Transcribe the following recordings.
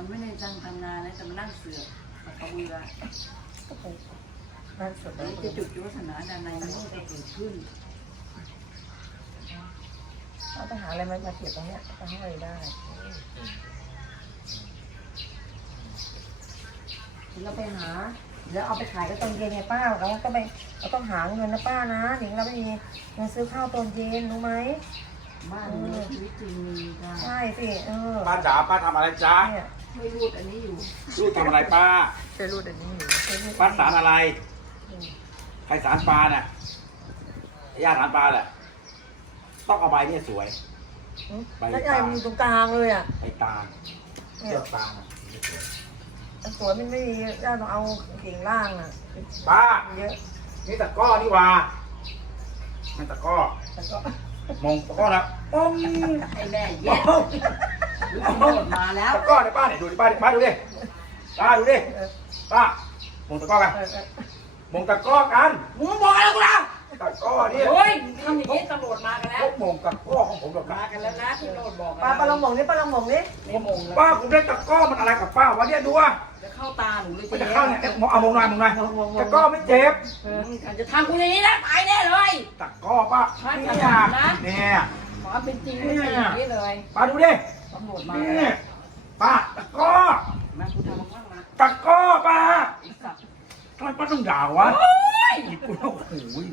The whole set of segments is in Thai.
มันไม่ได้จังทำงานนะจะมานั่งเสือกกับเรือจะจุดยุทธศาสนาด้านในโลกจะเกิดขึ้นเราไปหาอะไรมามาเก็บตรงนี้ยตัะงไว้ได้เราไปหา แล้วเอาไปขายก็ตอนเย็นไงป้าเราก็ไปเราต้องหาเงินนะป้านะหนิงเราไม่มีเงินซื้อข้าวตอนเย็นรู้ไหมบ้านชีวใช่สิเออป้าจ๋าป้าทำอะไรจ๊ะไูดอันนี้อยู่ลูดทำอะไรป้าเคยรูดอันนี้อยู่ป้าสารอะไรใครสารปลาเนี่ยญาตสารปลาแหละต้องเอาใบเนี่ยสวยใบตาตรงกลางเลยอ่ะใบตาเจ้าตาสวยมัไม่มีญาต้องเอาเก่งล่างอ่ะป้าเยอะนี่ตะก้อนี่ว่าเป่นตะก้อมองตะก้อนล้วองให้แม่เย็มาแล้วก้อนในป้าเนี่ยดูในป้า้าดูดิป้าดูดิป้ามงตะก้อกันมงตะก้อกันมึงบอกอะไรกูล่ะตะก้อนี่เฮ้ยทำอย่างนี้ตำรวจมากันแล้วมงตะก้อของผมกับมากันแล้วนะที่ตำรวจบอกป้าปลาลอหมงนี่ปลาลอหมงนี่มป้าผมได้ตะก้อมันอะไรกับป้าวะเนี่ยดูว่าจะเข้าตาหนูเลยจะเข้าเนี่ยเอามงหน่อยมงหน่อยตะก้อไม่เจ็บจะทำกูอย่างนี้นะตายแน่เลยตะก้อป้าเนี่ยเนี่ยความเป็นจริงนี้เลยป้าดูดิมาป้าตะก้อตะก้อป้าทำไมป้าต้องด่าวะหยิบกูแล้วโอย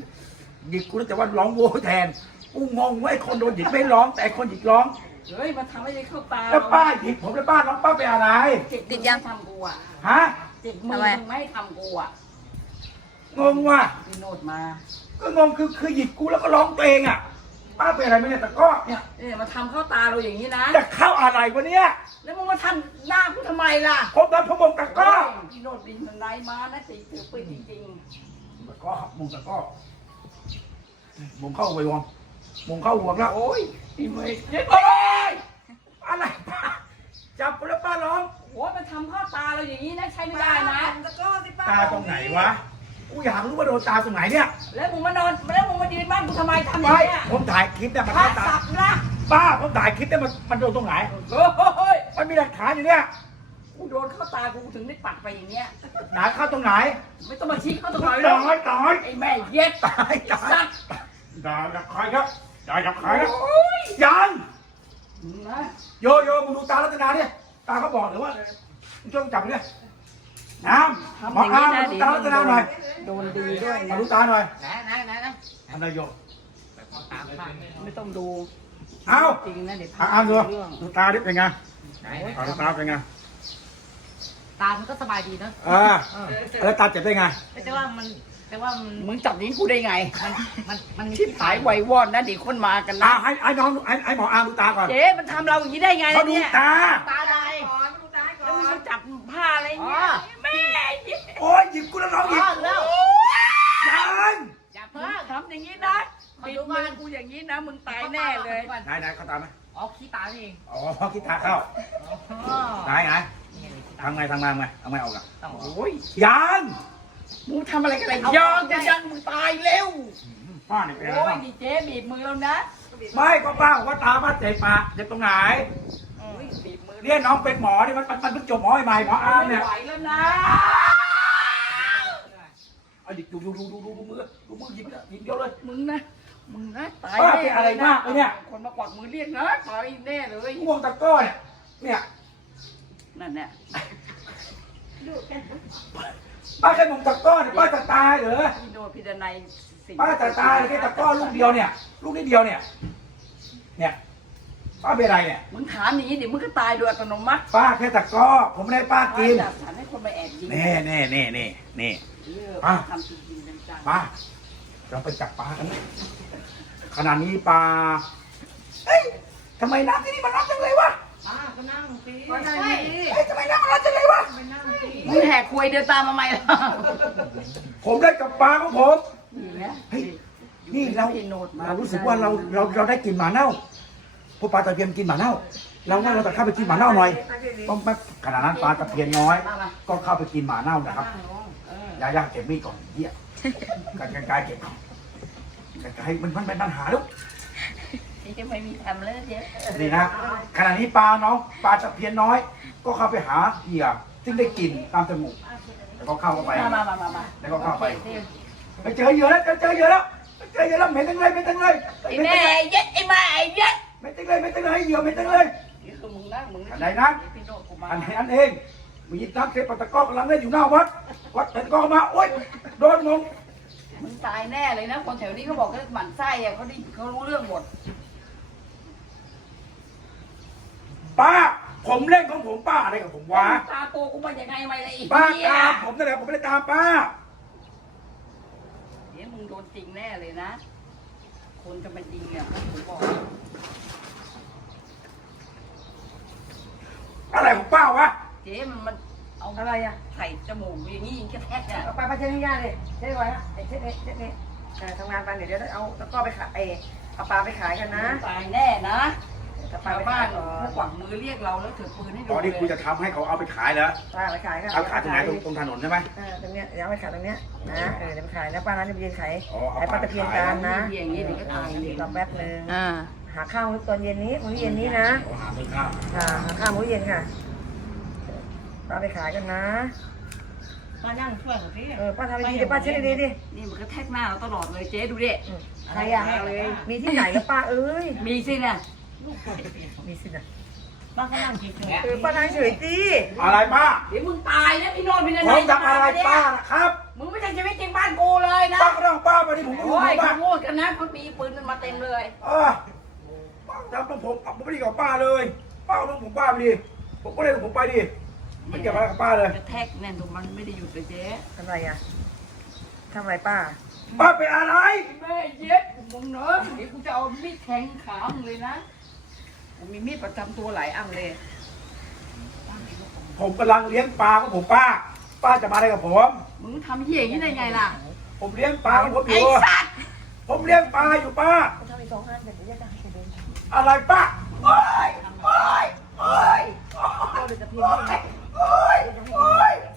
หยิบกูแล้วแต่ว่าร้องโว้แทนอุ้งงว่าคนโดนหยิบไม่ร้องแต่คนหยิบร้องเฮ้ยมันทำใหอะไรเข้าตาแล้วป้าหยิบผมแล้วป้าร้องป้าไปอะไรจิตยังทำกูอะฮะจิตมึงไม่ทำกูอะงงว่ะโนดมา ก็งงคือคือหยิบกูแล้วก็ร้องตัวเองอะป้าเป็นอะไรไหมเนี่ยตะก้อเนี่ยเออมาทำเข้าตาเราอย่างนี้นะจะเข้าอะไรวะเนี่ยแล้วมึงมาทำหน้ากูทำไมล่ะพบดันพรบมตะก้อที่โนดินมันไล่มานะสิถือปืนจริงๆตะก้อมึงตะก้อมึงเข้าไปวงมึงเข้าหัวแล้ว โอ้ยอีเมย์ยิงเลยอะไรป้าจับแล้วป้าร้องหัวมาทำเข้าตาเราอย่างนี้นะใช่ไหมนะะป้าตาตรงไหนวะกูอยากรู้ว่าโดนตาตรงไหนเนี่ยแล้วมึงมานอนแล้วมึงมาืนบ้านกูทำไมทำไมผมถ่ายคลิปเนี่ยมันโดตาสับะป้าผมถ่ายคลิปเนี่ยมันมันโดนตรงไหนเฮ้ยมันมีหลักฐานอยู่เนี่ยกูโดนเข้าตากูถึงได้ปัดไปอย่างเนี้ยหนาเข้าตรงไหนไม่ต้องมาชี้เข้าตรงไหนตายตายไอ้แม่เย็ดตายตายตายจับใครครับด่าจับใครครยันโยโย่กูดูตาลัตนาเนี่ยตาเขาบอกหรือว่าจ้อจับเนี่ยน้าข้ามาดูตาลูกตาหน่อยโดนดีด้วยมาดูตาหน่อยนะนะนะนะอะยกไม่ต้องดู เอาจริงนะเดี๋ยวพาดู ตาดิเป็นไงตาเป็นไง ตามันก็สบายดีเนาะเออแล้วตาเจ็บได้ไงแต่ว่ามันแต่ว่ามึงจับนี้กูได้ไง มันมันชิบหายไววอนนะดีคนมากันนะไอ้ไอ้น้อง ไอ้ไอ้หมออาดูตาก่อนเจ๊มันทำเราอย่างนี้ได้ไงเนี่ยตา ตาอะไรแล้วมึงจับผ้าอะไรเนี่ยโอ้ยหยิบกูแล้วเร้องอีกแล้วยันอย่างทำอย่างนี้นะปิดมือกูอย่างนี้นะ มึงตายแน่เลยนายนายเขาตามไหมอ๋อขี้ตาเอง อ๋อขี้ตาเข้าตายไงทำไงทำมาไงทำไงเอาอ่ะโอ้ยยันมึงทำอะไรกันไอยันจะยันมึงตายเร็วป้าเนี่ยเป็นไร้างโอ้ยเจบีบมือเราวนะ ไม่ก็ป้าว่าตาป้าเจ็บปะเจ็บตรงไหนเนี่ยน้องเป็นหมอี่มันมันมันจบหมอใหม่หมออาเนี่ยอไอ้เด็กดูดูดูดูดูมือดูมือยิบหยิบเดียวเลยมึงนะมึงนะตายแน่อะไรมากเนี่ยคนมากวักมือเรียกนะตายแน่เลยม่วงตะก้อนเนี่ยนั่นแหละดูแค่ป้าแค่หม่งตะก้อนป้าจะตายเหรอพี่โนพี่ดนัยป้าจะตายแค่ตะก้อนลูกเดียวเนี่ยลูกนี้เดียวเนี่ยเนี่ยป้าเป็นไรเนี่ยมึงถามอย่างนี้เดี๋ยวมึงก็ตายโดยอัตโนมัติป้าแค่ตะก้อผมไม่ได้ป้ากินแน่แน่แน่แน่แน่ปลาปลาเราไปจับปลากันขณะนี้ปลาเอ้ยทำไมน้ำที่นี่มันรัดจังเลยวะปลาก็นั่งสิใช่เฮ้ยทำไมน้ำมันรัดจังเลยวะมึงแหกควยเดือดตามมาใหม่ผมได้กับปลาของผมนี่เราเรารู้สึกว่าเรา เราเราได้กินหมาเน่าพวกปลาตะเพียนกินหมาเน่าเราเนี่ยเราจะเข้าไปกินหมาเน่าหน่อยต้องแป๊บขณะนั้นปลาตะเพียนน้อย ก็เข้าไปกินหมาเน่านะครับย่าย่างเก็บมีก่อนเนี่ยกันกันกายเก็บกันกายมันมันเป็นปัญหาลูกไม่มีทำเลิกเยอะนี่นะ ขณะนี้ปลาเนาะปลาจะเพี้ยนน้อย ก็เข้าไปหาเหยี่ยซึ่งได้กินตามจมูกแล้วก็เข้าไปแล้วก็เข้าไปไปเจอเยอะแล้วไปเจอเยอะแล้วเจอเยอะแล้วไม่ตั้งเลยไม่ตั้งลยไอแม่ไอ้ยัไอ้มาไอ้ยไม่ตั้งเลยไม่ตั้งไรเหยื่อเหม็นตั้งไรนี่คอมึงนะมึงอะไรนะอันไหนอันเองมีั้งเสพปตะกอกำลังเล่นอยู่หน้าวัด วัดเป็นกอมาโอ๊ยโดนมงมันตายแน่เลยนะ คนแถวนี้เขาบอกเขาหมันไส้อะเขาดิเขารู้เรื่องหมด ป้า ผมเล่นของผมป้าอะไรกับผมวะตาโตกูมายังไงมาเลยป้าตาผมนั่นแหละผมไม่ได้ตาป้าเดี๋ยวมึงโดนจริงแน่เลยนะ คนจะเป็นจริงเนี่ยผมบอก อะไรของป้าวะจ๊มันมันเอาอะไรอะไถ่จมูกอย่างนี้ยิงแค่แค่เอาไปไปเช็ดง่ายเลยเช็ดไว้ฮะเช็ดเช็ดเช็ดทำงานไปเดี๋ยวเอาตะก้อไปขายเอาปลาไปขายกันนะตายแน่นะชาวบ้านผู้ขวางมือเรียกเราแล้วถือปืนให้ดูเลยตอนนี้คุณจะทำให้เขาเอาไปขายแล้วใช่ไปขายก็เอาขายตรงไหนตรงถนนใช่ไหมตรงเนี้ยย้าไปขายตรงเนี้ยนะเดี๋ยวไปขายนะป้านะเดี๋ยวเย็นขายขายปลาตะเพียนจานนะเย็นนี้เดี๋ยวก็ตายเราแป๊บนึ่งหาข้าวมื้อตอนเย็นนี้มื้อเย็นนี้นะหาข้าวมื้อเย็นค่ะป้าไปขายกันนะป้านั่งช่วยเออป้าทำดีดีป้าเช็ดดีดีนี่มันก็แทกหน้าเราตลอดเลยเจ๊ดูดิใครอ่ะมีที่ไหนป้าเอ้ย มีสิน่ะมีสิน่ะป้าก็นั่งเฉยเออป้านั่งเฉยตีอะไรป้าเดี๋ยวมึงตายนะพี่นนท์พี่นนท์ผมจะอะไรป้าครับ มึงไม่จะชีวิตจริงบ้านกูเลยนะป้าก็ต้องป้ามาดิผมก็รู้ป้าโอ้ยโงดกันนะคนมีปืนมันมาเต็มเลยอ๋อจำต้องผมผมไม่ดีกับป้าเลยป้าต้องผมป้าไปดิผมก็เลยผมไปดิมันเกะไรกับป้าเลยแทกแน่นตรงมันไม่ได้หยุดเลยเจ๊ทำไมอ่ะทำไมป้า ป้าเป็นอะไร แม่เย็ดผมึงเนอะเดี๋ยวกูจะเอามีดแทงขามึงเลยนะ ผมมีมีดประจำตัวหลายอันเลย ผมกำลังเลี้ยงปลาของผมป้า ป้าจะมาอะไรกับผม มึงทำเหี้ยยังไงล่ะ ผมเลี้ยงปลาของผมอยู่ผมเลี้ยงปลาอยู่ป้า อะไรป้าโอ้ยโอ้ยโอ้ยโอ๊ย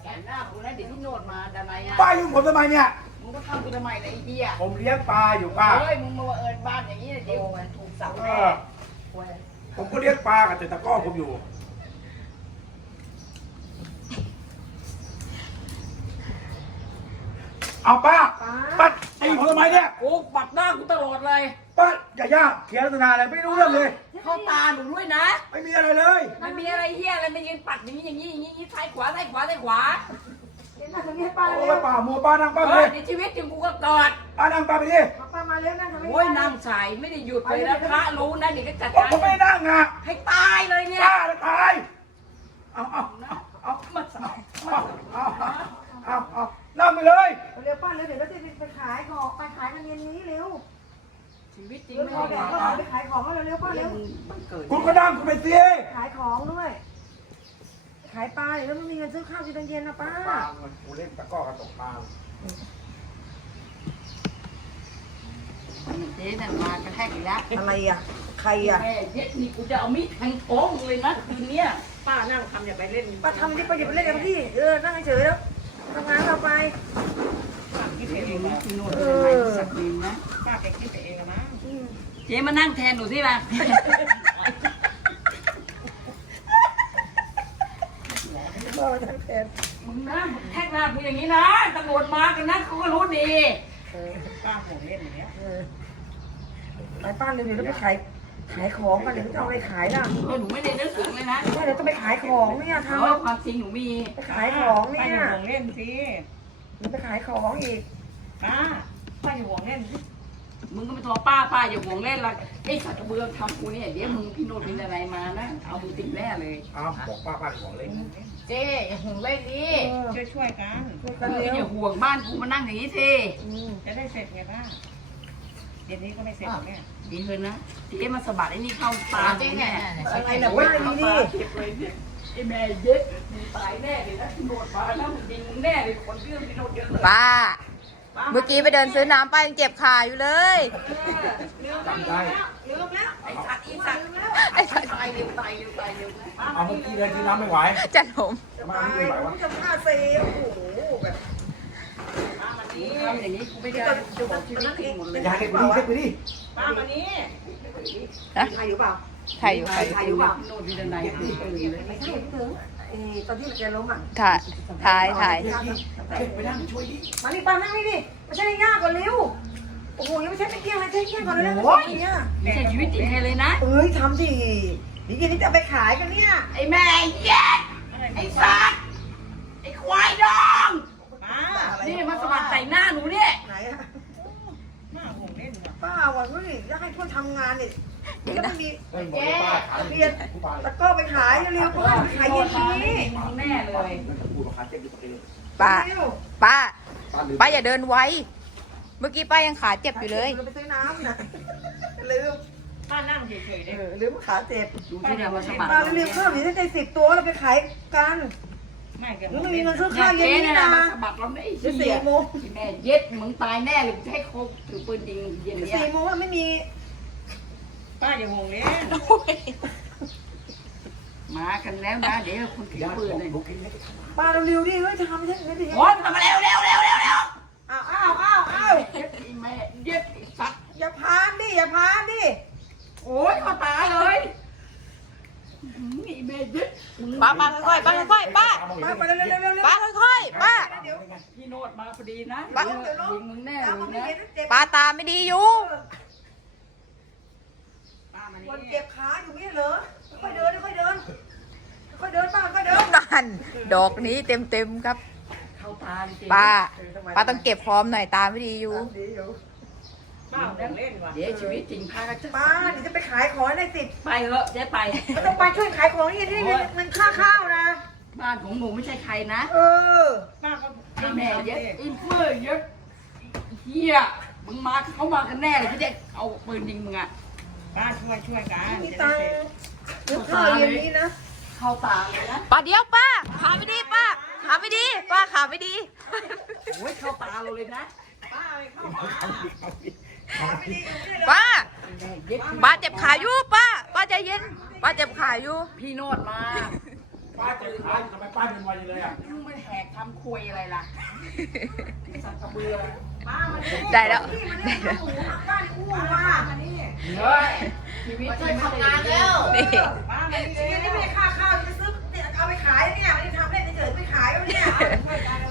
แกหน้าคุณให้เด็กที่โนดมาทำไมอ่ะป้ายุ่งผมทำไมเนี่ย มึงก็ทำกูทำไมไอ้เหี้ยผมเลี้ยงปลาอยู่ป้าเฮ้ยมึงมาเอิญบ้านอย่างนี้เดียวมัถูกสัแน่ผมก็เลี้ยงปลากับแต่ตะก้อผมอยู่ เอาป้าปัดตีผมทำไมเนี่ยโอ้ปัดหน้ากูตลอดเลยปัดาอย่าย่าเขียนตักษนะอะไรไม่รู้เรื่องเลยเข้าตาหนูด้วยนะไม่มีอะไรเลย มันมีอะไรเฮียอะไรมันยืนปัดอย่างนี้ อย่างนี้อย่างนี้ซ้ายขวาซ้ายขวาซ้ายขวาเห็นไหมตรงนี้ป้าป้าหมูป้านางป้าเลยในชีวิตจริงกูก็กอดป้านังป้าไปดิป้ามาเลี้ยงนั่งทำไมโอ้ยนั่งใส่ไม่ได้หยุดเลยนะพระรู้นะเดี๋ยวก็จัดการผมไม่นั่งอ่ะให้ตายเลยเนี่ยป้าเจะตายเอาเอาเอามาใส่เอาเอาเอานั่งไปเลยเร็วป้าเลยเดี๋ยวเราจะไปขายของไปขายในเย็นนี้เร็วีวิตจริงไหขายของเร็วๆป้าเร็วคุณก็ดังคุณไปเสียขายของด้วย ขายปลาแล้วมันมีเงินซื้อข้าวกินตอนเย็นนะป้าปลาเล่นตะก้อกระตกปลาเจ๊นั่นมากระแทกอีกแล้วทำไมอ่ะ ใครอ่ะเจ๊นี่กูจะเอามีดแทงท้องเลยนะคืนนี้ป้านั่งทำอย่าไปเล่น ป้าทำที่ป้าอย่าไปเล่นกับพี่ เออ นั่งเฉยแล้วทำงานเราไปที่เห็นอยนี่คือนวดเปไม้สัดินนะเจ๊มานั่งแทนหนูสิบ้ามมึงนะมึงแท็กหน้ามึงอย่างนี้นะตำรวจมากันนะเขาก็รู้ดีป้าหัวเล่นอย่างเงี้ยไปป้าเร็วๆไปขายขายของกันหรือจะเอาไปขายล่ะ หนูไม่ได้นึกถึงเลยนะใช่เดี๋ยวต้ไปขายของเนี่ยทำความจริงหนูมี ขายของเนี่ย ไปหัวเล่นสิหนูจะขายของอีกป้าปหัวเล่นมึงก็ไป็นตัวป้าป้าอย่าหวงเล่นละไอ้สัตว์เบืองทำกูนี่เดี๋ยวมึงพี่โนดมนอะไรมานะเอามือติดแน่เลยอ้าวบอกป้าป้ายหวงเล่นเจ๊อย่าหวงเล่นดิช่วยช่วยกันมึอย่าห่วงบ้านกูมานั่งอย่างนี้เจจะได้เสร็จไงบ้างเดี๋ยวนี้ก็ไม่เสร็จแล้ดีขึ้นนะเี๊มาสบัดไอ้นี่เข้าตาเนี่ยอะไรนะว่ามีนี่ไอ้แม่เย็ดตายแน่เลยนะโดดปลาแล้วมึงยิงแน่เลยคนเรื่องพีโดดเยอะเลยป้าเมื่อกี้ไปเดินซื้อน้ำไปเจ็บขาอยู่เลยจำได้ไอ้สัตว์อีสัตวไอ้สัตไปเร็วไปเร็วไปเร็วเอาเมื่อกี้เดินซื้อน้ำไม่ไหวจัดผมมาไม่ไหวจะพาเซ่โอ้โหแบบมาแบบนี้อย่างนี้ ไม่ได้จะบอกชีวิตทิ้งหมดเลยอย่าเก็บปดิเก็บไปดิมาแบบนี้ถ่ายอยู่เปล่าถ่ายอยู่ถ่ยอยู่เปล่าโน้ตดีดันไหนใชตอนที่แกล้มอะถ่ายถ่ายถ่ายไปนั่งช่วดิ มานี่ปานั่งนี่ดิไม่ใช่ย่ายกว่าริ้วโอ้โหยังไม่ใช่เป็นเกียงเลยใช่เกียงก่อนเลยนะโอ้ยเนี่ยไม่ใช่ชีวิตจริงเลยนะ เอ้ยทำสิดิยันจะไปขายกันเนี่ยไอแม่เย็ดไอสัตว์ไอควายดองมานี่มาสมัครใส่หน้าหนูเนี่ยไหนอะหน้าหงเล่นป้าวันนี้ให้พ่อทำงานเนี่ยกเรียนแล้วก็ไปขายเร็วๆขายเย็นนี้แม่เลย ป้า ป้าป้าอย่าเดินไว เมื่อกี้ป้ายังขาเจ็บอยู่เลย ไปซื้อน้ำนะลืมป้านั่งเฉยๆเลยลืมขาเจ็บป้าเรียนเพิ่มอีกได้ใจสิบตัวเราไปขายกัน ไม่แกมึงมีเงินซื้อข้าวเย็นนี่นะสะบักเราไม่เฉยสี่โมงแม่เย็ดมึงตายแน่เลยให้ครบถือปืนจริงเย็นนี้สี่โมงไม่มีป้าอย่างงงเลยมากันแล้วนะเดี๋ยว คุณเกินมือเลยป้าเราเร็วดิเฮ้ยทำฉันนะดิโอ้ทำมาเร็วเร็วเร็วเร็วเร็วอ้าวอ้าวอ้าวอ้าวเย็บสัตว์อย่าพานดิ อย่าพานดิ โอ้ยขอตาเลยป้าาค่อยๆป้าค่อยๆป้าป้าเร็วๆป้าค่อยๆป้าพี่โนดมาพอดีนะป้าตาไม่ดีอยู่เก็บขาอยู่นี่เหรอค่อยเดิน ค่อยเดิน ค่อยเดินป้าค่อยเดินนาน ดอกนี้เต็มเต็มครับป้าป้าต้องเก็บพร้อมหน่อยตาไม่ดีอยู่เดี๋ยวชีวิตจริงค่ะจ้าป้าเดี๋ยวจะไปขายของในติด ไปเหรอะจะไป ต้องไปช่วยขายของที่นี่มันค่าข้าวนะ บ้านของหมูไม่ใช่ใครนะ เออป้าก็แม่เยอะอีเพื่อเยอะเฮียมึงมาเขามากันแน่เลยพี่เด็เอาปืนยิงมึงอ่ะป้าช่วยช่วยกันมีตังค์ยกขาอย่างนี้นะ เข้าวตาเลยนะป้าเดียวป้า ขาไม่ดีป้า ขาไม่ดีป้าขาไม่ดี โอ้ยเข้าตาเราเลยนะป้าป้าเจ็บขาอยู่ป้า ป้าใจเย็นป้าเจ็บขาอยู่ พี่โนดมา ป้าเจ็บขาอยู่ทำไมป้าเป็นวัยเลยอ่ะลูกมันแหกทำคุยอะไรล่ะสั่งกะเบือได้แล้วชีวิตช่วยทำงานเร็วชีวิตนี่ไม่ค่าข้าวจะซื้อ เอาไปขายเนี่ยไม่ได้ทำเล่นเฉยไปขายแล้วเนี่ย